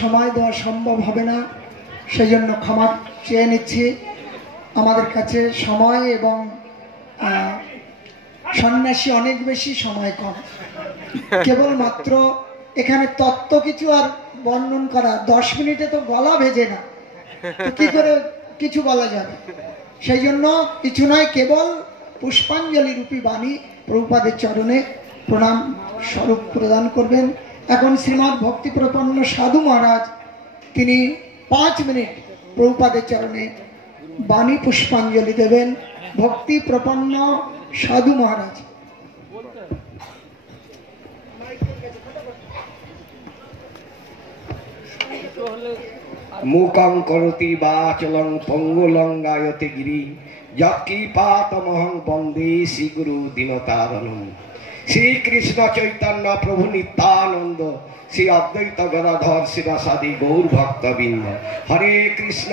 সময় দেওয়া সম্ভব হবে না, সেজন্য ক্ষমা চেয়ে নিচ্ছি। আমাদের কাছে সময় এবং সন্ন্যাসী অনেক বেশি, সময় কম। কেবলমাত্র এখানে তত্ত্ব কিছু আর বর্ণন করা, 10 মিনিটে তো গলা ভেজে না, তো কি করে কিছু বলা যাবে। সেই জন্য কিছু নয়, কেবল পুষ্পাঞ্জলি রূপী বাণী প্রভুপাদের চরণে প্রণাম স্বরূপ প্রদান করবেন। এখন শ্রীমৎ ভক্তি প্রপন্ন সাধু মহারাজ তিনি 5 মিনিট প্রভুপাদের চরণে বাণী পুষ্পাঞ্জলি দেবেন। ভক্তি প্রপন্ন সাধু মহারাজ। মুখং করতি বাচলং পঙ্গুলঙ্গায়তে গিরি যৎকৃপাতমহং বন্দে শ্রীগুরু দীনতারণম। শ্রীকৃষ্ণ চৈতন্য প্রভু নিত্যানন্দ, শ্রী অদ্বৈত গদাধর শিবাসাদি গৌর ভক্তবৃন্দ। হরে কৃষ্ণ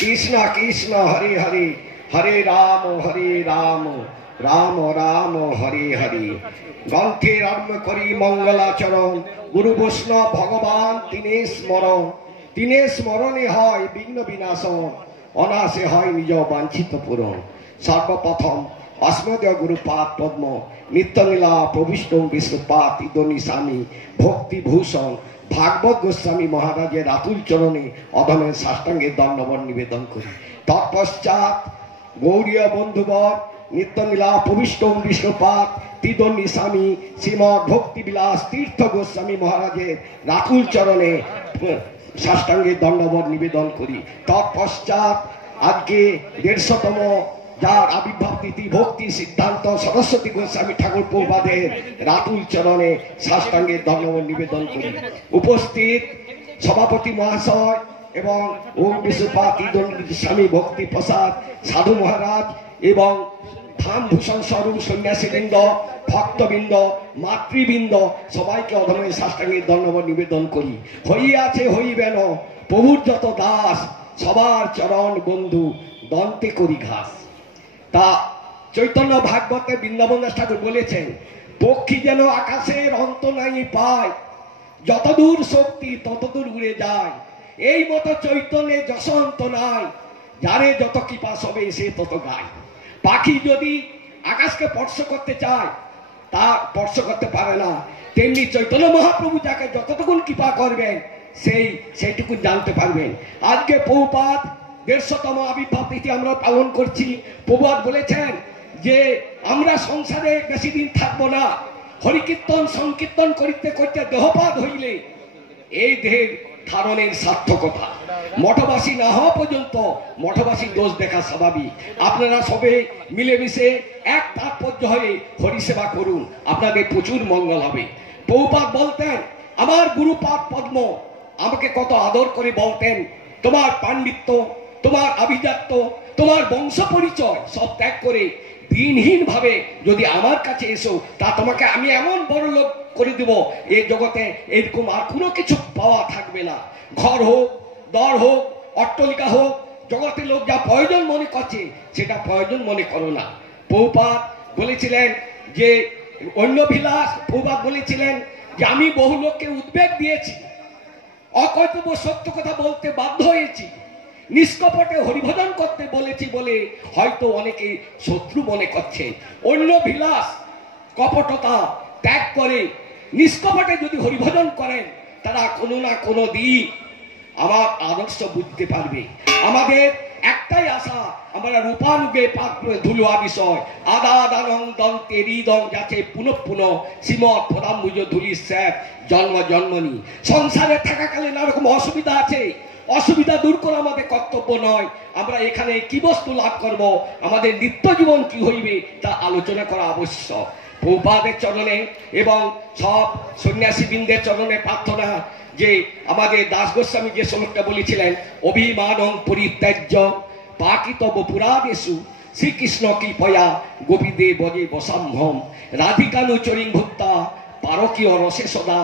কৃষ্ণ কৃষ্ণ হরে হরে, হরে রাম রাম রাম হরে হরে। গ্রন্থের আরম্ভ করি মঙ্গলাচরণ, গুরু বৈষ্ণব ভগবান তিনে স্মরণে হয় বিঘ্ন বিনাশন, অনাসে হয় নিজ বাঞ্ছিত পূরণ। সর্বপ্রথম অস্মদীয় গুরুপাদ পদ্ম নিত্যলীলা প্রবিষ্ট বিষ্ণুপাদ ইদনি স্বামী ভক্তিভূষণ ভাগবত গোস্বামী মহারাজের আতুল চরণে অধমের সাষ্টাঙ্গের দণ্ডবত নিবেদন করি। তৎপশ্চাৎ গৌরীয় বন্ধুবর নিত্যলীলা প্রবিষ্ট বিষ্ণুপাদ তিদন্নি স্বামী শ্রীমৎ ভক্তিবিলাস তীর্থ গোস্বামী মহারাজের রাতুল চরণে সাষ্টাঙ্গের দণ্ডবত নিবেদন করি। তৎপশ্চাৎ আজকে 150তম যার আবির্ভাব তিথি ভক্তি সিদ্ধান্ত সরস্বতী গোস্বামী ঠাকুর প্রভুপাদের রাতুল চরণে সাষ্টাঙ্গের দণ্ডবত নিবেদন করি। উপস্থিত সভাপতি মহাশয় এবং ওম বিষ্ণুপাদ স্বামী ভক্তি প্রসাদ সাধু মহারাজ এবং ধামভূষণ স্বরূপ সন্ন্যাসীবৃন্দ, ভক্তবৃন্দ, মাতৃবৃন্দ সবাইকে অধমের সাষ্টাঙ্গের দণ্ডবত নিবেদন করি। হইয়াছে হইবেন প্রভুর যত দাস, সবার চরণ বন্ধু দন্তে করি ঘাস। তা চৈতন্য ভাগবতে বৃন্দাবন দাস ঠাকুর বলেছেন, পক্ষী যেন আকাশের অন্ত নাই পায়, যতদূর শক্তি ততদূর উড়ে যায়। এই মতো চৈতন্যে যশন্ত নাই, যারে যত কৃপা সবে সে তত গায়। পাখি যদি আকাশকে স্পর্শ করতে চায় তা স্পর্শ করতে পারে না, তেমনি চৈতন্য মহাপ্রভু যাকে যতটুকু কৃপা করবেন সেইটুকু জানতে পারবেন। আজকে প্রভুপাদ 150তম আবির্ভাব তিথি আমরা পালন করছি। প্রভুপাদ বলেছেন যে আমরা সংসারে বেশি দিন থাকবো না, হরিকীর্তন সংকীর্তন করিতে করিতে দেহপাত হইলে এই দেহের ধারণের সার্থকতা। মঠবাসী না হওয়া পর্যন্ত মঠবাসী দোষ দেখা স্বাভাবিক। আপনারা সবে মিলেমিশে এক তাৎপর্য হয়ে হরিসেবা করুন, আপনাদের প্রচুর মঙ্গল হবে। প্রভুপাদ বলতেন, আমার গুরুপাদ পদ্ম আমাকে কত আদর করে বলতেন, তোমার পাণ্ডিত্য, তোমার আভিজাত্য, তোমার বংশ পরিচয় সব ত্যাগ করে দিনহীন ভাবে যদি আমার কাছে এসো, তা তোমাকে আমি এমন বড় লোক করে দেব, এই জগতে এরকম আর কোনো কিছু পাওয়া থাকবে না। ঘর হোক, দর হোক, অট্টালিকা হোক, জগতে লোক যা প্রয়োজন মনে করছে সেটা প্রয়োজন মনে করো না। প্রভুপাদ বলেছিলেন যে অন্য বিলাস, প্রভুপাদ বলেছিলেন যে আমি বহু লোককে উদ্বেগ দিয়েছি, অকর্তব্য সত্য কথা বলতে বাধ্য হয়েছি, নিষ্কপটে হরিভজন করতে বলেছি বলে হয়তো অনেকে শত্রু মনে করছে। অন্য বিলাস কপটতা ত্যাগ করে নিষ্কপটে যদি হরিভজন করেন, তারা কোনো না কোনো দিন আমার আদর্শ বুঝতে পারবে। আমাদের একটাই আশা, আমরা রূপানুগে পাত্র ধুলোয়া বিষয় আদা দানং দন্তে হৃদং যাচ্ছে পুনঃ পুনঃ শ্রীমৎ পদাম্বুজ ধুলি স্যাপ জন্ম জন্মনি। সংসারে থাকাকালে নানা রকম অসুবিধা আছে, অসুবিধা দূর করা আমাদের কর্তব্য নয়। আমরা এখানে কি বস্তু লাভ করব, আমাদের নিত্য জীবন কি হইবে তা আলোচনা করা আবশ্যক। প্রভুপাদের চরণে এবং সব সন্ন্যাসীবৃন্দের চরণে প্রার্থনা যে আমাদের দাস গোস্বামী যে শ্লোকটা বলেছিলেন, অভিমানং পরিত্যাজ্য পাকিতব পুরাদেশু শ্রীকৃষ্ণ কৃপয়া গোপীদে বজে বসাম্ভম রাধিকানুচরিং ভুক্তা পারকীয় রসে সদা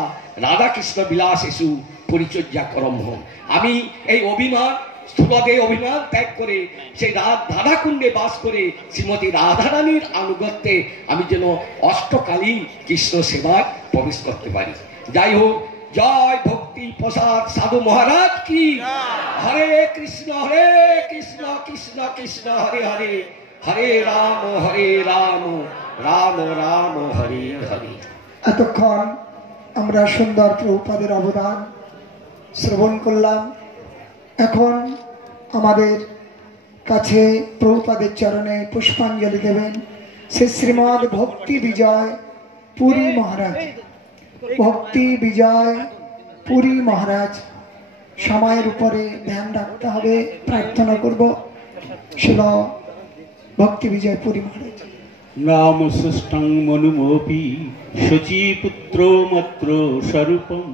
রাধাকৃষ্ণ বিলাসেষু পরিচর্যা করম্ভম। আমি এই অভিমান স্থূলদেহ অভিমান ত্যাগ করে সেই রাধাকুণ্ডে বাস করে শ্রীমতী রাধারানীর আনুগত্যে আমি যেন অষ্টকালীন কৃষ্ণ সেবায় প্রবেশ করতে পারি। যাই হোক, জয় ভক্তি। প্রসাদ সাধু মহারাজ কি। হরে কৃষ্ণ কৃষ্ণ কৃষ্ণ হরে হরে, হরে রাম রাম রাম হরে হরে। এতক্ষণ আমরা সুন্দর প্রভুপাদের অবদান শ্রবণ করলাম। এখন আমাদের কাছে প্রভুপাদের চরণে পুষ্পাঞ্জলি দেবেন শ্রী শ্রীমৎ ভক্তি বিজয় পুরী মহারাজ। ভক্তি বিজয় পুরী মহারাজ, সময়ের উপরে ধ্যান রাখতে হবে, প্রার্থনা করব। শিল ভক্তি বিজয় পুরী মহারাজ। নাম সৃষ্টং মনুমপি শচীপুত্র মাত্র স্বরূপম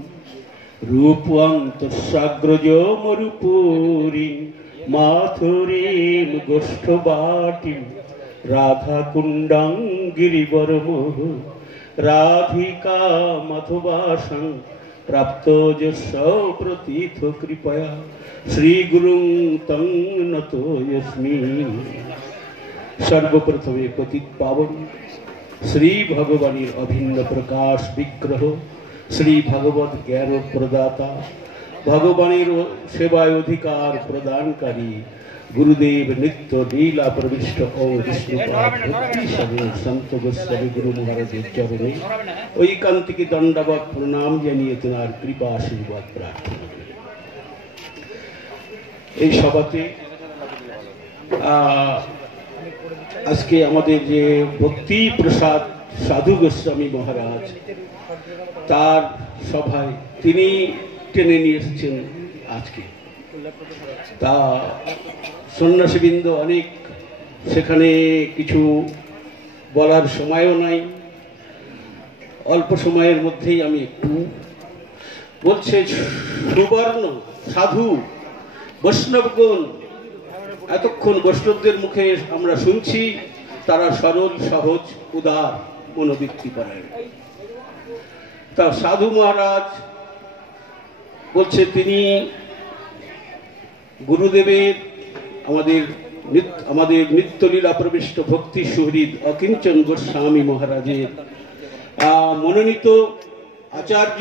রূপং তস্যাগ্রজ মরুপুরী মাথুরীম গোষ্ঠবাটিম রাধাকুণ্ডং গিরিবরম রাধিকা মথুবাসং প্রাপ্ত যশ প্রতীথ কৃপয়া শ্রীগুরুং তং নতোऽস্মি। সর্বপ্রথমে পতিত পাবন শ্রী ভগবানের অভিন্ন প্রকাশ বিগ্রহ, শ্রী ভগবত জ্ঞান প্রদাতা, ভগবানের সেবায় অধিকার প্রদানকারী গুরুদেব নিত্য লীলা প্রবিষ্ট ও বিষ্ণুপাদ ভক্তি সাধু সন্ত গোস্বামী গুরু মহারাজের চরণে ঐকান্তিক দণ্ডবত প্রণাম জানিয়ে তেনার কৃপা আশীর্বাদ প্রার্থনা করি। এই সভাতে আজকে আমাদের যে ভক্তি প্রসাদ সাধু গোস্বামী মহারাজ, তার সভায় তিনি টেনে নিয়ে এসেছেন আজকে। তা সন্ন্যাসীবৃন্দ অনেক, সেখানে কিছু বলার সময়ও নাই। অল্প সময়ের মধ্যেই আমি একটু বলছে, সুবর্ণ সাধু বৈষ্ণবগণ, এতক্ষণ বৈষ্ণবদের মুখে আমরা শুনছি তারা সরল সহজ উদার মনোবৃত্তি পরায়ণ। তা সাধু মহারাজ বলছে তিনি গুরুদেবের আমাদের নিত্যলীলা প্রবিষ্ট ভক্তি সুহৃদ অকিঞ্চন গোস্বামী মহারাজের মনোনীত আচার্য।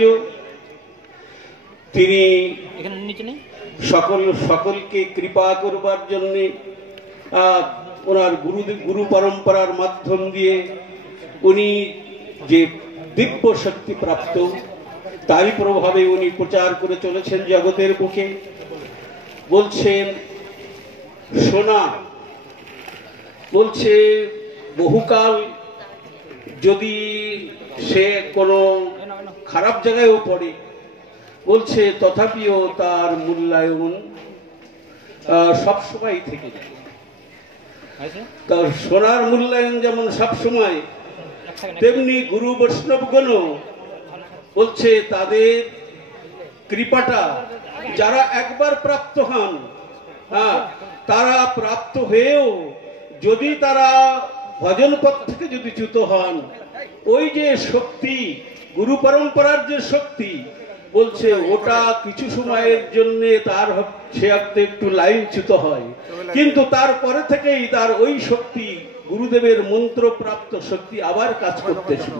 তিনি সকলকে কৃপা করবার জন্যে ওনার গুরু পরম্পরার মাধ্যম দিয়ে উনি যে দিব্য শক্তি প্রাপ্ত, তারই প্রভাবে উনি প্রচার করে চলেছেন জগতের বুকে। বলছেন সোনা, বলছে বহুকাল যদি সে কোনো খারাপ জায়গায়ও পড়ে, বলছে তথাপিও তার মূল্যায়ন সবসময় থেকে যায়। তার সোনার মূল্যায়ন যেমন সবসময়, তেমনি গুরু বৈষ্ণবগণ বলছে তাদের কৃপাটা যারা একবার প্রাপ্ত হন, তারা প্রাপ্ত হয়েও যদি তারা ভজন পথ থেকে যদি চ্যুত হন, ওই যে শক্তি গুরু পরম্পরার যে শক্তি, বলছে ওটা কিছু সময়ের জন্য তার সে একটু লাইনচ্যুত হয়, কিন্তু তারপরে থেকেই তার ওই শক্তি গুরুদেবের মন্ত্র প্রাপ্ত শক্তি আবার কাজ করতে শুরু।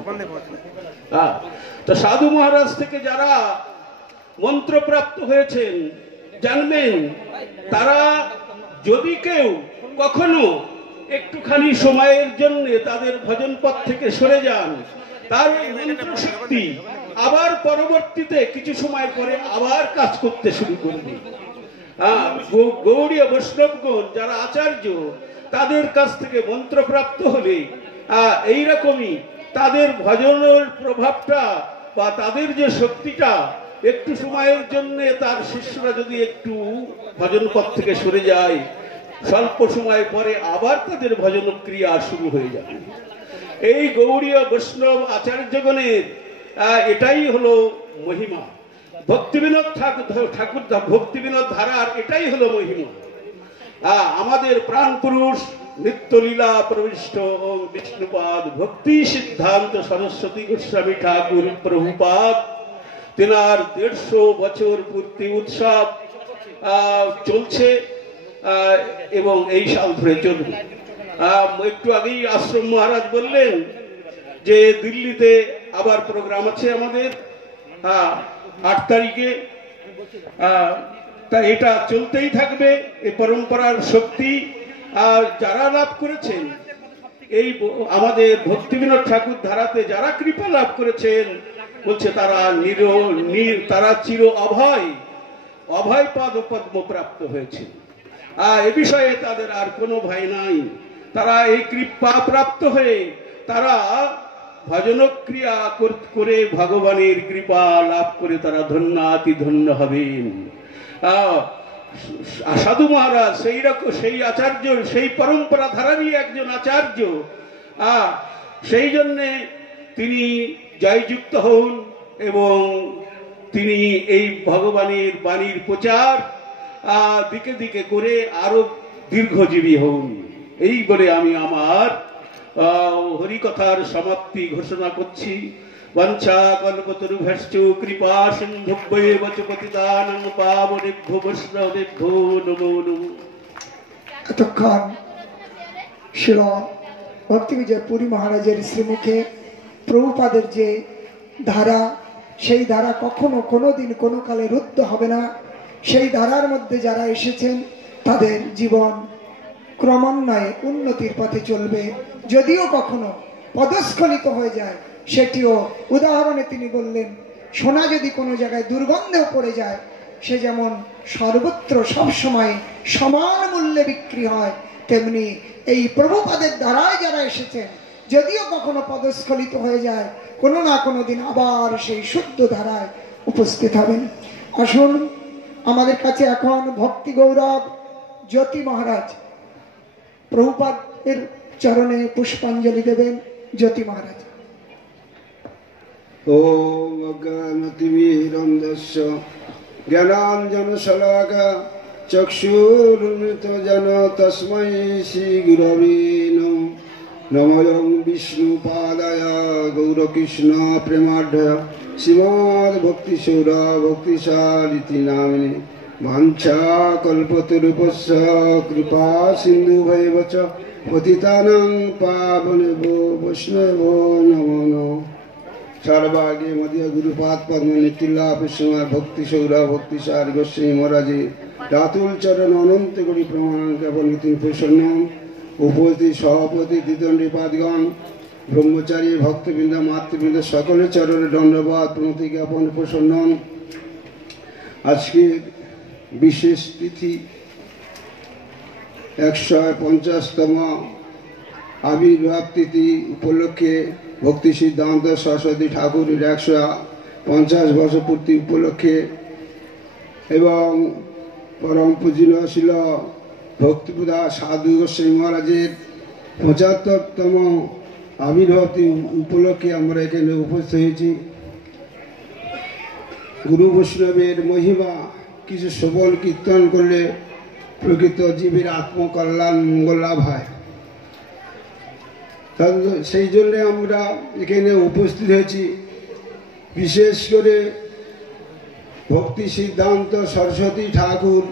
তো সাধু মহারাজ থেকে যারা মন্ত্রপ্রাপ্ত হয়েছেন জানবেন, তারা যদি কেউ কখনো একটুখানি সময়ের জন্য তাদের ভজন পথ থেকে সরে যান, তার মন্ত্র শক্তি আবার পরবর্তীতে কিছু সময় পরে আবার কাজ করতে শুরু করবে। গৌড়ীয় বৈষ্ণবগণ যারা আচার্য, তাদের কাছ থেকে মন্ত্রপ্রাপ্ত হলে এইরকমই তাদের ভজনের প্রভাবটা বা তাদের যে শক্তিটা একটু সময়ের জন্য তার শিষ্যরা যদি একটু ভজন পথ থেকে সরে যায়, স্বল্প সময় পরে আবার তাদের ভজন ক্রিয়া শুরু হয়ে যাবে। এই গৌড়ীয় বৈষ্ণব আচার্যগণের এটাই হলো মহিমা। ভক্তিবিনোদ ঠাকুর ভক্তিবিনোদ ধারার এটাই হলো মহিমা। আমাদের প্রাণ পুরুষ নিত্যলীলা প্রবিষ্ট ওম বিষ্ণুপাদ ভক্তি সিদ্ধান্ত সরস্বতী গোস্বামী ঠাকুর প্রভুপাদ, তেনার 150 বছর পূর্তি উৎসব চলছে এবং এই সাল ধরে চলবে। একটু আগেই আশ্রম মহারাজ বললেন যে দিল্লিতে আবার প্রোগ্রাম আছে আমাদের 8 তারিখে, তা এটা চলতেই থাকবে, এই পরম্পরার শক্তি। আর যারা লাভ করেছেন এই আমাদের ভক্তিবিনোদ ঠাকুর ধারাতে, যারা কৃপা লাভ করেছেন, বলছে তারা তারা চির অভয় পদ্ম প্রাপ্ত হয়েছে। এ বিষয়ে তাদের আর কোনো ভয় নাই। তারা এই কৃপা প্রাপ্ত হয়ে তারা ভজনক্রিয়া করে ভগবানের কৃপা লাভ করে তারা ধন্যাতি ধন্য হবেন। সাধু মহারাজ সেই আচার্য, সেই পরম্পরা ধারারই একজন আচার্য। সেই জন্যে তিনি জয়যুক্ত হন এবং তিনি এই ভগবানের বাণীর প্রচার দিকে দিকে করে আরো দীর্ঘজীবী হন। এই বলে আমি আমার হরিকথার সমাপ্তি ঘোষণা করছি। বঞ্চা কল্পতরুভ্যশ্চ কৃপা সিন্ধুভ্যেব চ পতিতানাং পাবনেভ্যো বৈষ্ণবেভ্যো নমো নমঃ। এতক্ষণ শিল ভক্তিবিজয় পুরী মহারাজের শ্রীমুখে প্রভুপাদের যে ধারা, সেই ধারা কখনো কোনোদিন কোনো কালে রুদ্ধ হবে না। সেই ধারার মধ্যে যারা এসেছেন তাদের জীবন ক্রমান্বয়ে উন্নতির পথে চলবে। যদিও কখনো পদস্খলিত হয়ে যায়, সেটিও উদাহরণে তিনি বললেন, সোনা যদি কোনো জায়গায় দুর্গন্ধেও পড়ে যায়, সে যেমন সর্বত্র সবসময় সমান মূল্যে বিক্রি হয়, তেমনি এই প্রভুপাদের দ্বারায় যারা এসেছেন, যদিও কখনো পদস্খলিত হয়ে যায়, কোনো না কোনো দিন আবার সেই শুদ্ধ ধারায় উপস্থিত হবেন। আসুন, আমাদের কাছে এখন ভক্তি গৌরব জ্যোতি মহারাজ প্রভুপাদের চরণে পুষ্পাঞ্জলি দেবেন। জ্যোতি মহারাজ। ওম অজ্ঞানতিমিরন্ধস্য জ্ঞানাঞ্জনশলাকা চক্ষুরুন্মিলিতযেন তস্मै শ্রীগুরবে নমঃ। নমঃ বিষ্ণুপাদায় গৌরকৃষ্ণ প্রেমাঢ্যায় শ্রীমদ্ভক্তিসৌর ভক্তিসারিতি নামিনে বাঞ্ছা কল্পতরুভ্যশ্চ কৃপা সিন্ধুভ্যেব চ পতিতানাং পাবনেভ্যো বৈষ্ণবেভ্যো নমো নমঃ। সর্বাগে মদিয়া গুরুপাদ পদ্ম নিখিলা পুষ্যমার ভক্তি সৌরা ভক্তি সার গোস্বামী মহারাজে রাতুল চরণ অনন্ত করি প্রমাণ কেবল তিনি প্রসন্ন। উপস্থিত সভাপতি দ্বিদণ্ডী পাদগণ, ব্রহ্মচারী ভক্তবৃন্দ মাতৃবৃন্দ সকলের চরণে দণ্ডবাদ প্রণতি জ্ঞাপন প্রসন্ন। আজকে বিশেষ তিথি 150তম আবির্ভাব তিথি উপলক্ষে ভক্তি সিদ্ধান্ত সরস্বতী ঠাকুরের 150 বর্ষ পূর্তি উপলক্ষে এবং পরম পূজনীয় ছিল ভক্তিপ্রদা সাধু গোস্বামী মহারাজের 75তম আবির্ভাব উপলক্ষে আমরা এখানে উপস্থিত হয়েছি। গুরু বৈষ্ণবের মহিমা কিছু শ্রবণ কীর্তন করলে প্রকৃত জীবের আত্মকল্যাণ মঙ্গল লাভ হয়। সেই জন্যে আমরা এখানে উপস্থিত হয়েছি। বিশেষ করে ভক্তি সিদ্ধান্ত সরস্বতী ঠাকুর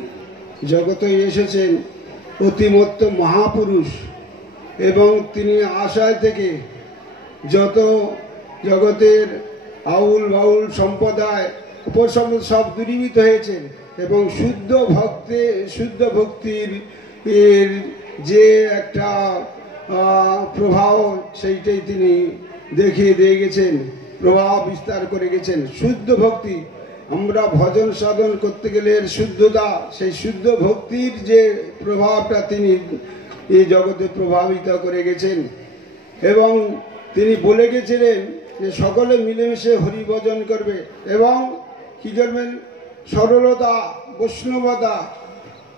জগতে এসেছেন অতিমত্ত মহাপুরুষ, এবং তিনি আশায় থেকে যত জগতের আউল বাউল সম্প্রদায় উপসম্পদ সব দূরীভূত হয়েছেন, এবং শুদ্ধ ভক্তির যে একটা প্রভাব সেইটাই তিনি দেখিয়ে দিয়ে গেছেন, প্রভাব বিস্তার করে গেছেন। শুদ্ধ ভক্তি, আমরা ভজন সাধন করতে গেলে এর শুদ্ধতা, সেই শুদ্ধ ভক্তির যে প্রভাবটা তিনি এই জগতে প্রভাবিত করে গেছেন। এবং তিনি বলে গেছিলেন যে সকলে মিলেমিশে হরি ভজন করবে এবং কি করবেন, সরলতা বৈষ্ণবতা,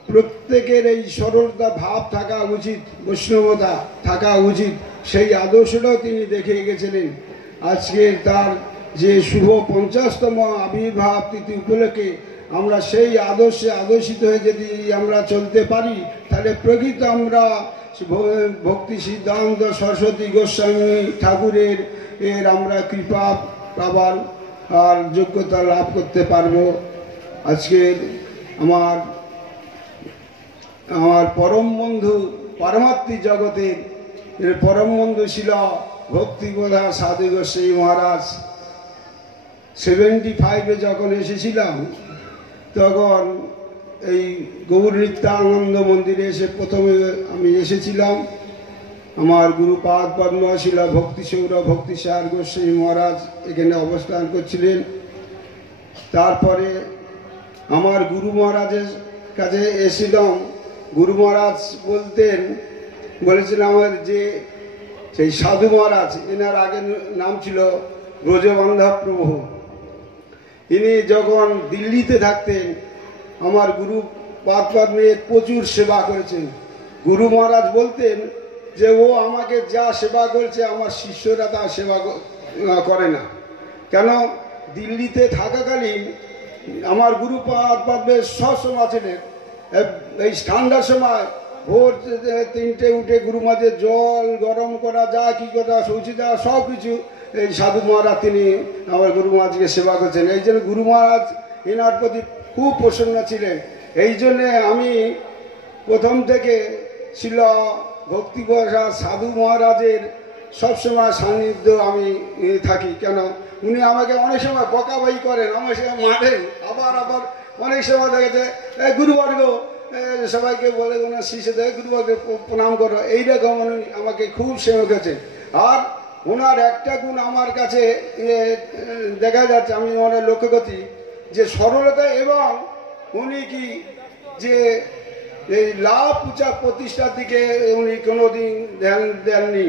প্রত্যেকের এই সরলতা ভাব থাকা উচিত, বৈষ্ণবতা থাকা উচিত, সেই আদর্শটাও তিনি দেখে গেছিলেন। আজকে তার যে শুভ 50তম আবির্ভাব তিথি উপলক্ষে আমরা সেই আদর্শে আদর্শিত হয়ে যদি আমরা চলতে পারি, তাহলে প্রকৃত আমরা ভক্তি সিদ্ধান্ত সরস্বতী গোস্বামী ঠাকুরের আমরা কৃপা পাবার আর যোগ্যতা লাভ করতে পারবো। আজকে আমার পরম বন্ধু পারমাত্মিক জগতের পরম বন্ধু ছিল ভক্তিপ্রদা সাধু গোস্বামী মহারাজ। 75-এ যখন এসেছিলাম তখন এই গৌর নিত্যানন্দ মন্দিরে এসে প্রথমে আমি এসেছিলাম। আমার গুরুপাদ পদ্মশিলা ভক্তি সৌরভ ভক্তিসার গোস্বামী মহারাজ এখানে অবস্থান করছিলেন। তারপরে আমার গুরু মহারাজের কাছে এসেছিলাম। গুরু মহারাজ বলেছিলেন আমার যে সেই সাধু মহারাজ, এনার আগের নাম ছিল ব্রজবান্ধব প্রভু। ইনি যখন দিল্লিতে থাকতেন আমার গুরু পাদপদ্মের প্রচুর সেবা করেছেন। গুরু মহারাজ বলতেন যে ও আমাকে যা সেবা করেছে আমার শিষ্যরা তা সেবা করে না। কেন, দিল্লিতে থাকাকালীন আমার গুরু পাদপদ্মের সবসময় ছিলেন এই ঠান্ডার সময় ভোর 3টে উঠে গুরু মাঝে জল গরম করা, যা কি করা, শৌচি যাওয়া, সব কিছু এই সাধু মহারাজ তিনি আমার গুরু মহারাজকে সেবা করছেন। এই জন্য গুরু মহারাজ এনার প্রতি খুব প্রসন্ন ছিলেন। এই জন্যে আমি প্রথম থেকে ছিল ভক্তি প্রসাদ সাধু মহারাজের সবসময় সান্নিধ্য আমি থাকি। কেন, উনি আমাকে অনেক সময় বকাবাই করেন, অনেক সময় মারেন, আবার অনেক সময় দেখেছে গুরুবর্গ সবাইকে বলে ওনার শিষ্যদের গুরুবর্গকে প্রণাম করো, এইরকম উনি আমাকে খুব স্নেহ করেছেন। আর ওনার একটা গুণ আমার কাছে দেখা যাচ্ছে, আমি ওনার লক্ষ্য করছি যে সরলতা, এবং উনি কি যে এই লাভ পূজা প্রতিষ্ঠার দিকে উনি কোনোদিন ধ্যান দেননি।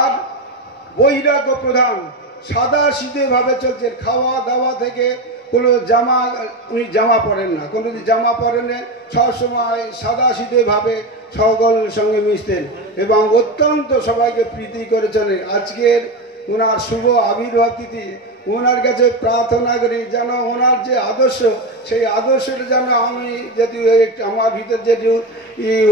আর বৈরাগ্য প্রধান, সাদা সিধেভাবে চলছেন। খাওয়া দাওয়া থেকে কোনো উনি জামা পরেন না, কোনোদিন জামা পরেন না, সবসময় সাদা সিধেভাবে সকলের সঙ্গে মিশতেন এবং অত্যন্ত সবাইকে প্রীতি করে চলেন। আজকের ওনার শুভ আবির্ভাব তিথি, ওনার কাছে প্রার্থনা করি যেন ওনার যে আদর্শ, সেই আদর্শটা যেন আমি যদি আমার ভিতর যেটি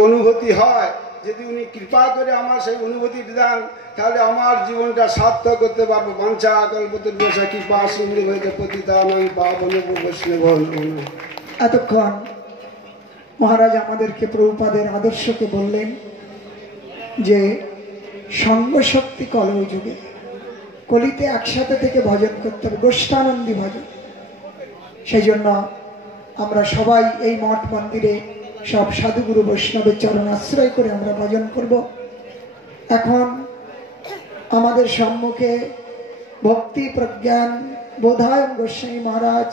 অনুভূতি হয়, যদি উনি কৃপা করে আমার সেই অনুভূতি দেন, তাহলে আমার জীবনটা সার্থক করতে পারবো। বাঞ্ছা কল্পতরুভ্যশ্চ কৃপা সিন্ধু হইতে পতিতানাং পাবনেভ্যো বৈষ্ণবো নমঃ। এতক্ষণ মহারাজ আমাদেরকে প্রভুপাদের আদর্শকে বললেন যে সঙ্গশক্তি কলৌ যুগে, কলিতে একসাথে থেকে ভজন করতে হবে, গোষ্ঠানন্দী ভজন। সেই জন্য আমরা সবাই এই মঠ মন্দিরে সব সাধুগুরু বৈষ্ণবের চরণ আশ্রয় করে আমরা ভজন করব। এখন আমাদের সম্মুখে ভক্তি প্রজ্ঞান বোধায়ন গোস্বামী মহারাজ,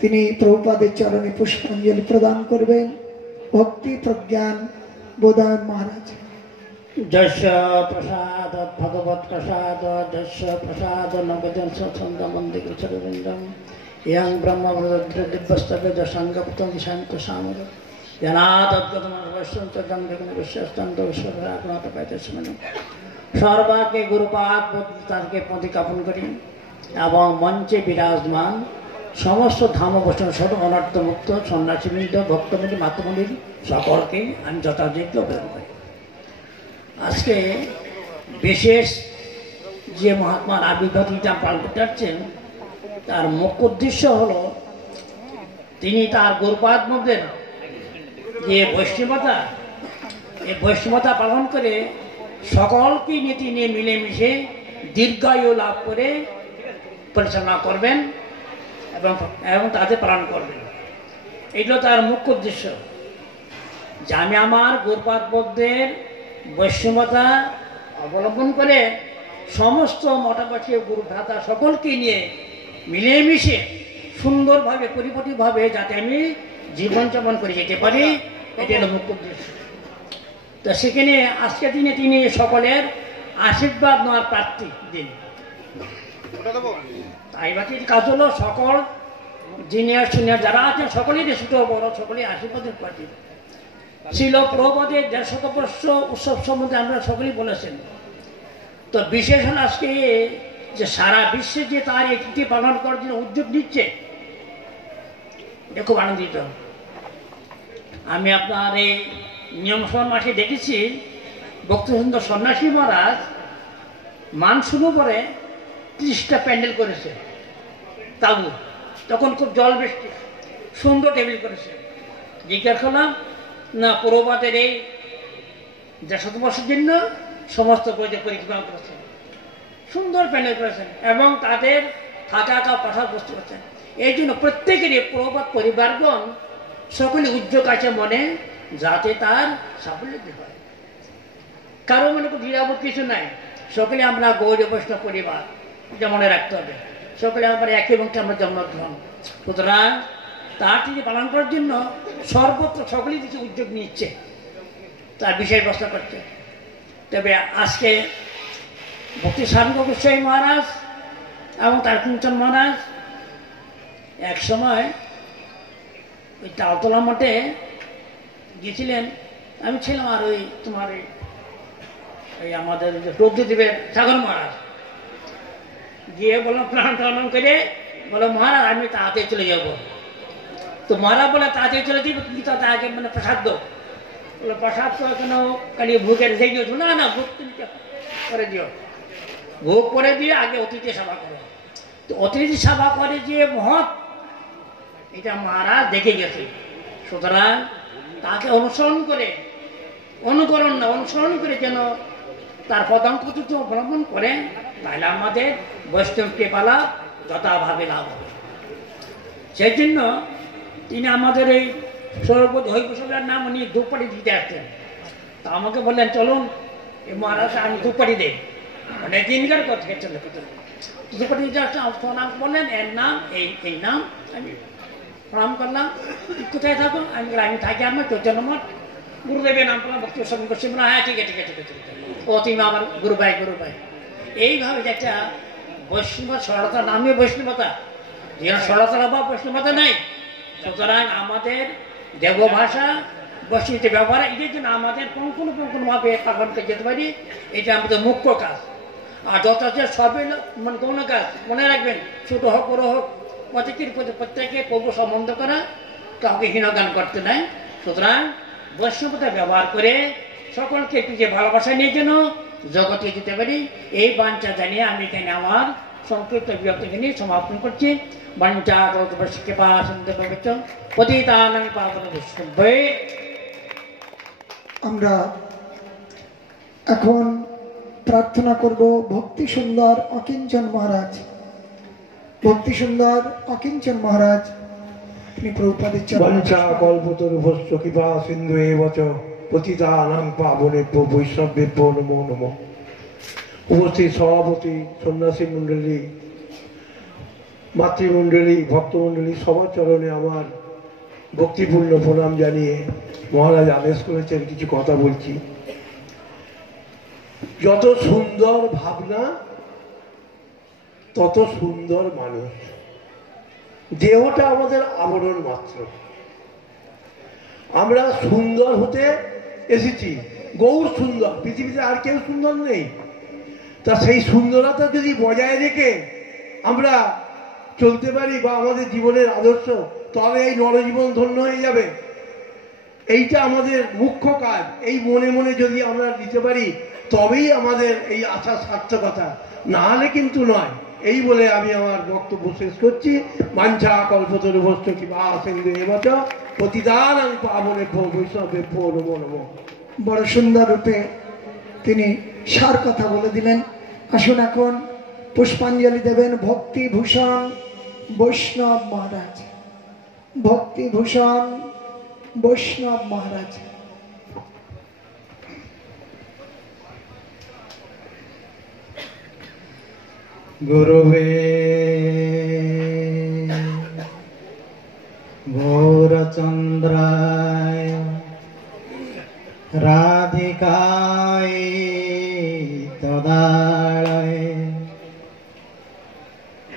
তিনি প্রভুপাদের চরণে পুষ্পাঞ্জলি প্রদান করবেন। ভক্তি প্রজ্ঞান বোধায়ন মহারাজ। যস্য প্রসাদ ভগবৎ প্রসাদ, যস্য প্রসাদ নগদন সৎসঙ্গ মন্দির চরবিন্দম ইয়ং ব্রহ্মভদ্র দিব্যস্তবে যশাঙ্গপতং শান্ত সামর সর্বাকে গুরুপাদ তাকে প্রতিজ্ঞাপন করি এবং মঞ্চে বিরাজমান সমস্ত ধাম বৈষ্ণব সব অনর্থমুক্ত সন্ন্যাসীবৃন্দ ভক্তবৃন্দ মাতৃমন্দির সকলকে আমি যথাযোগ্য অবদান করি। আজকে বিশেষ যে মহাত্মার আবির্ভাব পালন করতে যাচ্ছেন, তার মুখ্য উদ্দেশ্য হলো তিনি তার গুরুপাদ মধ্যে যে বৈষ্ণবতা, এই বৈষ্ণবতা পালন করে সকলকে নীতি নিয়ে মিলেমিশে দীর্ঘায়ু লাভ করে পরিচালনা করবেন এবং তাদের পালন করবেন। এগুলো তার মুখ্য উদ্দেশ্য। যে আমি আমার গুরুপাদ পদ্মের বৈষ্ণবতা অবলম্বন করে সমস্ত মঠাবাসী গুরু ভ্রাতা সকলকে নিয়ে মিলেমিশে সুন্দরভাবে পরিপাটিভাবে যাতে আমি জীবনযাপন করে যেতে পারি, এটি হলো মুখ্য উদ্দেশ্য। তো সেখানে আজকের দিনে তিনি সকলের আশীর্বাদ নেওয়ার প্রার্থী দিন। তাই বাকির কাজ হলো সকল জিনিয়ার সিনিয়র যারা আছেন সকলেরই ছোট বড় সকলেই আশীর্বাদের প্রার্থী। ছিল প্রভুপাদের 150 বর্ষ উৎসব সম্বন্ধে আমরা সকলেই বলেছেন। তো বিশেষ হল আজকে যে সারা বিশ্বে যে তার একটি পালন করার জন্য উদ্যোগ নিচ্ছে, খুব আনন্দিত। আমি আপনার এই নিয়মসভা মাসে দেখেছি ভক্তসুন্দর সন্ন্যাসী মহারাজ মান শুরু করে 30টা প্যান্ডেল করেছে, তাবু, তখন খুব জল বৃষ্টি, সুন্দর টেবিল করেছে। জিজ্ঞাসা করলাম, না প্রভুপাদের এই 150 বর্ষের জন্য সমস্ত বইতে পরিক্রমা করেছেন, সুন্দর প্যান্ডেল করেছেন এবং তাদের থাকা পাঠার বস্তু করছেন। এই জন্য প্রত্যেকেরই প্রভাত পরিবারগণ সকলে উদ্যোগ আছে মনে, যাতে তার সাফল্য হয়। কারো মনে দ্বিধাবোধ কিছু নাই, সকলে আমরা গৌরী বৈষ্ণব পরিবার, এটা মনে রাখতে হবে। সকলে আমরা একই বংশে আমরা জন্মগ্রহণ, সুতরাং তার তিনি পালন করার জন্য সর্বত্র সকলেই কিছু উদ্যোগ নিচ্ছে, তার বিষয় ব্যবস্থা করছে। তবে আজকে ভক্তি সারঙ্গ গোস্বামী মহারাজ এবং তার কুঞ্চন মহারাজ এক সময় ওই তালতলা মঠে গিয়েছিলেন, আমি ছিলাম, আর ওই তোমার এই আমাদের রৌদ্রদেবের সাগর মহারাজ গিয়ে বললাম প্রণাম টনাম করে, বলো মহারাজ আমি তাড়াতাড়ি চলে যাব। তো মহারাজ বলে তাড়াতাড়ি চলে যাবো, তুমি তো আগে মানে প্রসাদ দো। বলে প্রসাদ তো কেন কালি ভোগের রেখে দিয়েছো? না না, ভোগ তুমি করে দিও, ভোগ করে দিয়ে আগে অতিথি সেবা করো। তো অতিথি সেবা করে যে মহৎ, এটা মহারাজ দেখে গেছে। সুতরাং তাকে অনুসরণ করে, অনুকরণ না অনুসরণ করে যেন তার পদাঙ্ক অবলম্বন করে, তাহলে আমাদের বৈষ্ণব কৃপালা যথাভাবে লাভ হবে। সেই জন্য তিনি আমাদের এই সৌরপতি হরিপ্রসাদের নাম উনি ধূপকাঠি দিতে আসতেন। তা আমাকে বললেন চলুন মহারাজ আমি ধূপকাঠি দেই, মানে দিনকার কথা চলে ধূপকাঠি দিতে আসতেন। নাম বললেন এর নাম এই নাম। আমি প্রণাম করলাম, কোথায় থাকো? আমি থাকি আমার চৈতন্য মঠ। গুরুদেবের নাম করলাম, ভক্তি সঙ্গ করছি। হ্যাঁ ঠিক আছে ঠিক আছে ঠিক আছে, ও তুমি আমার গুরু ভাই। এইভাবে যে একটা বৈষ্ণব সরলতার নামে বৈষ্ণবতা, যেন সরলতার অভাব বৈষ্ণবতা নেই। সুতরাং আমাদের দেবভাষা বৈষ্ণবতে ব্যবহার, এটার জন্য আমাদের পুঙ্খানুপুঙ্খভাবে পালন করে যেতে পারি, এটা আমাদের মুখ্য কাজ। আর যত আছে সবই মানে কোনো কাজ মনে রাখবেন, ছোট হোক বড় হোক, প্রত্যেকে প্রভু সম্বন্ধ করা, কাউকে হীনগান করতে নাই। সুতরাং বৈষ্ণবতা ব্যবহার করে সকলকে একটু যে ভালোবাসা নিয়ে যেন জগতে যেতে পারি, এই বাঞ্ছা জানিয়ে আমি এখানে আমার সংক্ষিপ্ত বিরক্তি নিয়ে সমাপন করছি। বাঞ্ছা কৃপা পতিতানাং পাবনেভ্যো। আমরা এখন প্রার্থনা করব ভক্তি সুন্দর অকিঞ্চন মহারাজ। ভক্তি সুন্দর অকিঞ্চন মহারাজ তিনি প্রভুপাদের বঞ্চা কল্পতরুভশ্চ কৃপা সিন্ধু এবচ পতিতানাং পাবনেভ্যো বৈষ্ণবেভ্যো নমো নমঃ। উপস্থিত সভাপতি, সন্ন্যাসী মণ্ডলী, মাতৃমণ্ডলী, ভক্তমণ্ডলী, সবার চরণে আমার ভক্তিপূর্ণ প্রণাম জানিয়ে মহারাজ আদেশ করেছেন কিছু কথা বলছি। যত সুন্দর ভাবনা তত সুন্দর মানুষ। দেহটা আমাদের আবরণ মাত্র, আমরা সুন্দর হতে এসেছি। গৌর সুন্দর, পৃথিবীতে আর কেউ সুন্দর নেই। তা সেই সুন্দরতা যদি বজায় রেখে আমরা চলতে পারি বা আমাদের জীবনের আদর্শ, তবে এই নরজীবন ধন্য হয়ে যাবে। এইটা আমাদের মুখ্য কাজ। এই মনে মনে যদি আমরা নিতে পারি তবেই আমাদের এই আশা সার্থকতা, না হলে কিন্তু নয়। এই বলে আমি আমার বক্তব্য শেষ করছি। বাঞ্ছা কল্পতরুভশ্চ কৃপা সিন্ধু এবচ পতিতানাং পাবনেভ্যো বৈষ্ণবেভ্যো নমো নমঃ। বড় সুন্দর রূপে তিনি সার কথা বলে দিলেন। আসুন এখন পুষ্পাঞ্জলি দেবেন ভক্তিভূষণ বৈষ্ণব মহারাজ। ভক্তিভূষণ বৈষ্ণব মহারাজ। গুরুবে গৌরচন্দ্রায় রাধিকায় তদালয়ে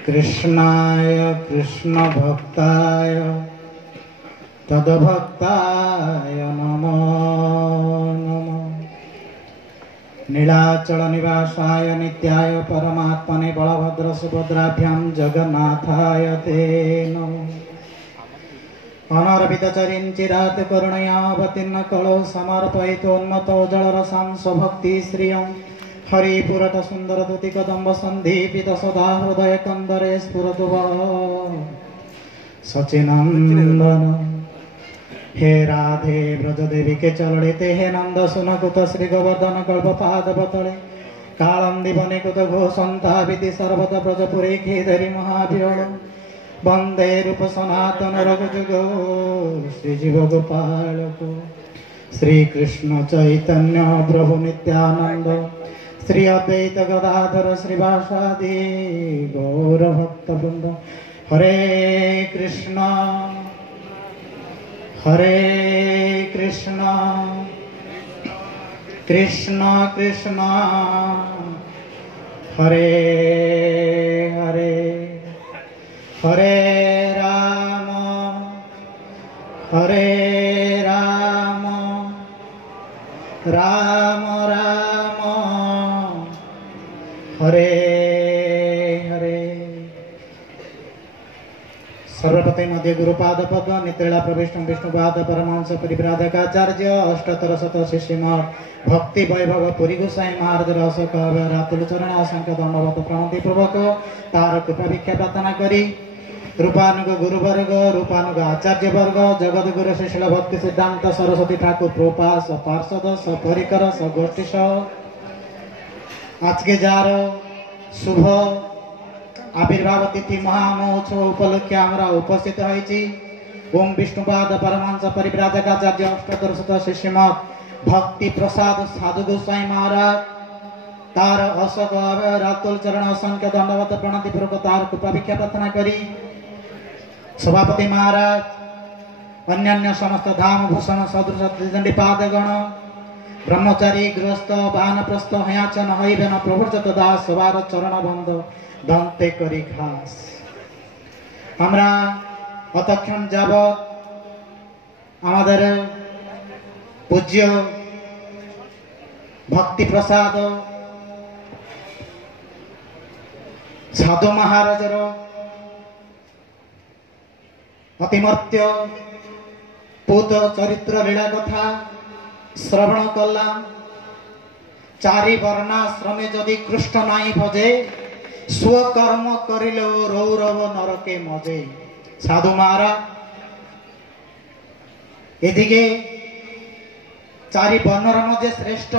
কৃষ্ণায় কৃষ্ণ ভক্তায় তদ্ভক্তায় নমো নমঃ। নীলাচল নিবাসায় নিত্যায় পরমাত্মনে বলভদ্র সুভদ্রাভ্যাম জগন্নাথায় তে নমঃ। অনর্বিত চরিঞ্চিরাত করুণয়াবতীর্ণ কলৌ সমর্পয়িতোন্মতো জলরসাং স্বভক্তি শ্রিয়ং হরিপুরট সুন্দর দুতি কদম্ব সন্দীপিত সদা হৃদয় কন্দরে স্ফুরতু সচিনন্দন। हे राधे ब्रज देवी के चलते हे नंद सुनकुत श्री गोवर्धन कल्पपाद बतले कालंदी बने कुत घोषंता विधि सर्वत ब्रजपुरे खेधरी महाभिड़ वंदे रूप सनातन रघुजुग श्रीजीव गोपाल को श्री कृष्ण चैतन्य प्रभु नित्यानंद श्री अद्वैत गदाधर श्रीवासादि गौर भक्त वृंद। हरे कृष्ण कृष्ण कृष्ण हरे हरे हरे राम राम राम हरे हरे। सर्वप्रथम मध्य गुरुपाद पद नित्रेला प्रविष्टं विष्णुपाद परमहंस परिव्राजकाचार्य अष्टोत्तर शत शिष्यमठ भक्ति वैभव पुरी गोसाई महाराज रस कवि रातुल चरण असंख्य दंडवत प्रणति पूर्वक तार कृपा भिक्षा प्रार्थना करी रूपानुग गुरुवर्ग रूपानुग आचार्य वर्ग जगत गुरु शिशिल भक्ति सिद्धांत सरस्वती ठाकुर प्रभुपाद सपार्षद सपरिकर सगोष्ठी सह आज के जार शुभ आविर्भाव तिथि महामहोत्सव उपलक्षे आमरा उपस्थित होइछि। ओम विष्णुपाद परमहंस परिव्राजकाचार्य अष्टोत्तर शत शिष्यमठ भक्ति प्रसाद साधु गोसाई महाराज तार अशोक रातुल चरण असंख्य दंडवत प्रणति पूर्वक तार कृपा भिक्षा प्रार्थना करी सभापति महाराज अन्यान्य समस्त धाम भूषण सदृश त्रिदंडी पादगण ब्रह्मचारी गृहस्थ वानप्रस्थ हयाचन हईबेन प्रभुर्जत दास सवार चरण बंद दंते करी घास। আমরা অতক্ষণ যাবৎ আমাদের পূজ্য ভক্তি প্রসাদ সাধু মহারাজর অতিমর্ত্য পুত চরিত্র লীলা কথা শ্রবণ করলাম। চারি বর্ণাশ্রমে যদি কৃষ্ণ নাই ভজে स्वकर्म करिले रौरव नरके मजे। साधु महाराज एदिके चारि वर्णर मध्य श्रेष्ठ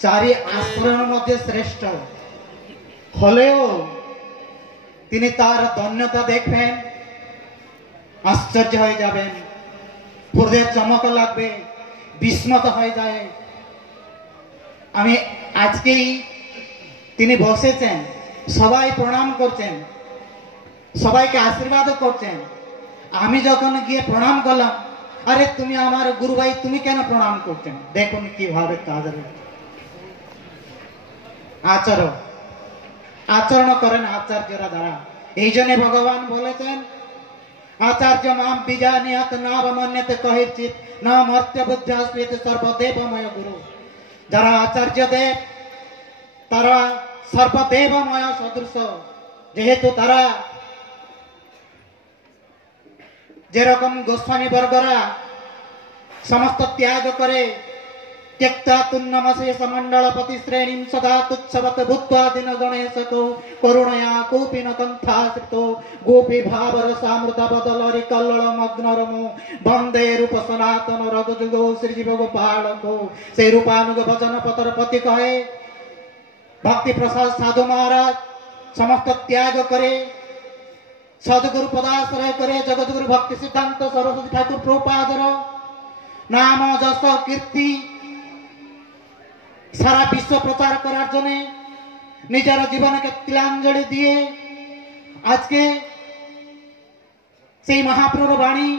चारि आश्रम मध्य श्रेष्ठ हलेओ तिनि तार धन्यता देखबेन आश्चर्य हये जाबेन हृदय चमक लागबे विस्मत हये जाए। आमी आजकेई তিনি বসেছেন সবাই প্রণাম করছেন সবাইকে আশীর্বাদ করছেন। আমি যখন গিয়ে প্রণাম করলাম আরে তুমি আমার গুরু ভাই তুমি কেন প্রণাম করছেন দেখুন কিভাবে তাদের আচরণ করেন আচার্যরা দ্বারা। এই জন্য ভগবান বলেছেন আচার্য মাম বিজানিয়াত নাবমন্যতে কহির্চিত না মর্ত্য বুদ্ধাস্মৃত সর্বদেবময় গুরু। যারা আচার্য দেব তারা सर्वदेवमय सदृश जेहेतु तारा जेरकम गोस्वामी वर्गरा समस्त त्याग करे त्यक्ता तुन्नमशेष मंडलपति श्रेणीं सदा तुच्छवत भूत्वा दिन गणेशको करुणया कूपिन कंठाश्रितो गोपी भावरसामृत बदलरि कल्लल मग्नरमो वंदे रूप सनातन रघुजुगो श्रीजीव गोपालको। से रूपानुग भजन पतर पति कहे भक्ति प्रसाद साधु महाराज समस्त त्याग करे सदगुरु पदाश्रय करे जगतगुरु भक्ति सिद्धांत सरस्वती ठाकुर प्रभुपादर नाम जस कीर्ति सारा विश्व प्रचार करार जने निजर जीवन के तिलांजलि दिए आज के से महाप्रभुर वाणी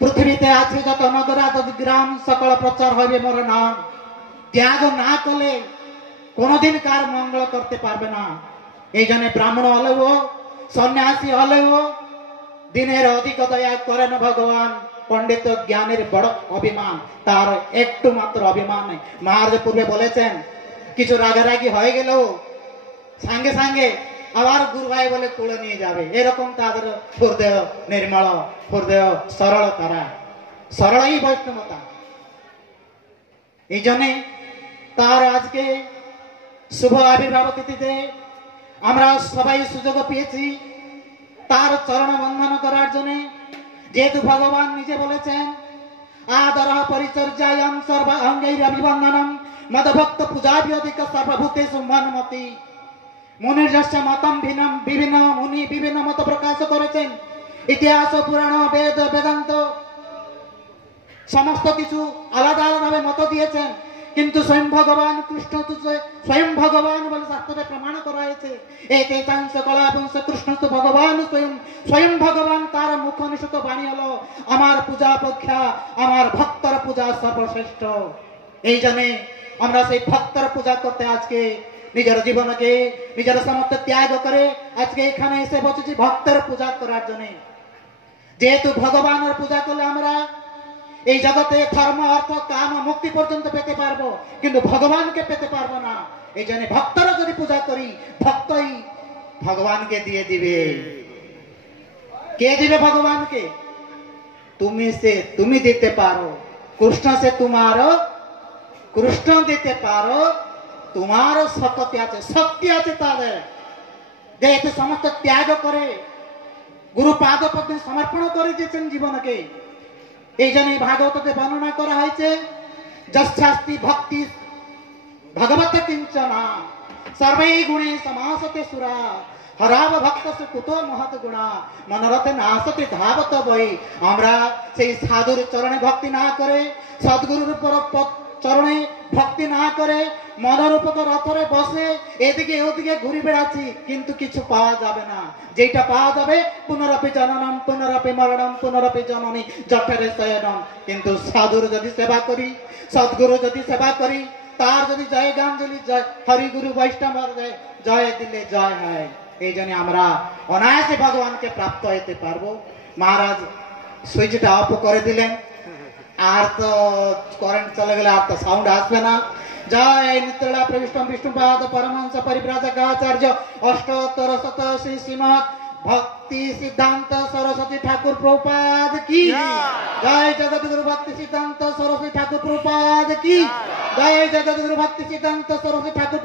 पृथ्वीते आज जत नगरा ग्राम सकल प्रचार हबे मोर नाम त्याग ना कले কোনদিন কার মঙ্গল করতে পারবে না। এই জন্য ব্রাহ্মণ হলেও সন্ন্যাসী হলেও দিনের অধিক দয়া করেন ভগবান। পণ্ডিত জ্ঞানের বড় অভিমান তার একটু মাত্র অভিমান নেই। মহারাজ পূর্বে বলেছেন কিছু রাগারাগি হয়ে গেলেও সঙ্গে সঙ্গে আবার গুরু ভাই বলে তুলে নিয়ে যাবে এরকম তাদের হৃদয় নির্মল হৃদয় সরল তারা সরলই বৈষ্ণবতা। এই জন্য তার আজকে शुभ आविर्भाव तिथिते আমরা সবাই সুযোগ পেয়েছি তার চরণ বন্দন করার জন্য। যেহেতু ভগবান নিজে বলেছেন আদরহ পরিচর্যায়াম সর্ব অঙ্গৈর অভিবন্দনম মদভক্ত পূজাভ্যধিক সর্বভূতেষু মন্মতি। মুনির যস্য মতম ভিন্নম, বিভিন্ন মুনি বিভিন্ন মত প্রকাশ করেছেন। ইতিহাস, পুরাণ, বেদ, বেদান্ত সমস্ত কিছু আলাদা আলাদাভাবে মত দিয়েছেন, কিন্তু স্বয়ং ভগবান কৃষ্ণ তো স্বয়ং ভগবান বলে শাস্ত্রে প্রমাণ করা হয়েছে। এতে চাংশ কলা বংশ কৃষ্ণ তো ভগবান স্বয়ং, স্বয়ং ভগবান তার মুখ নিঃসৃত বাণী হলো আমার পূজা অপেক্ষা আমার ভক্তর পূজা সর্বশ্রেষ্ঠ। এই জন্যে আমরা সেই ভক্তর পূজা করতে আজকে নিজের জীবনকে নিজের সমস্ত ত্যাগ করে আজকে এখানে এসে বসেছি ভক্তের পূজা করার জন্য। যেহেতু ভগবানের পূজা করলে আমরা এই জগতে ধর্ম অর্থ কাম মুক্তি পর্যন্ত পেতে পারবো, কিন্তু ভগবানকে পেতে পারবো না। এই জন্য ভক্তরা যদি পূজা করি ভক্তই ভগবানকে দিয়ে দিবে। কে দিবে ভগবানকে? তুমি দিতে পারো। কৃষ্ণ সে তোমারও, কৃষ্ণ দিতে পারো, তোমারও শক্তি আছে তাদের। যেহেতু সমস্ত ত্যাগ করে গুরু পাদ পদ্মে সমর্পণ করে দিয়েছেন জীবনকে। এই জন্য ভাগবততে বর্ণনা করা হয়েছে যস্যাস্তি ভক্তি ভগবত কিঞ্চনা সর্বে গুণে সমাসতে সুরা হরাব ভক্ত সে কুতো মহৎ গুণা মনোরথে নাসতে ধাবত বই। আমরা সেই সাধুর চরণে ভক্তি না করে, সদ্গুরুর চরণে ভক্তি না করে মনের উপর রথরে বসে এদিকে ওদিকে ঘুরে বেড়াচ্ছি, কিন্তু কিছু পাওয়া যাবে না। যেটা পাওয়া যাবে পুনরপি জননম পুনরপি মরণম পুনরপি জননী জঠরে শয়নম। কিন্তু সাধুর যদি সেবা করি, সদ্গুরু যদি সেবা করি, তার যদি জয় গাঞ্জলি জয় হরিগুরু বৈষ্ণব জয় দিলে জয় হয়। এই জন্য আমরা অনায়াসে ভগবানকে প্রাপ্ত হইতে পারবো। মহারাজ সুইচটা অফ করে দিলেন, আর তো কারেন্ট চলে গেলে আর তো সাউন্ড আসবে না। জয় নিত্যলা প্রবিষ্টম বিষ্ণুপাদ পরমহংস পরিব্রাজকাচার্য অষ্টোত্তর শত শ্রী শ্রীমৎ ভক্তি সিদ্ধান্ত সরস্বতী ঠাকুর প্রভুপাদ কি জয়। জগদ্গুরু ভক্তি সিদ্ধান্ত সরস্বতী ঠাকুর প্রভুপাদ কি জয়। জগদ্গুরু ভক্তি সিদ্ধান্ত সরস্বতী ঠাকুর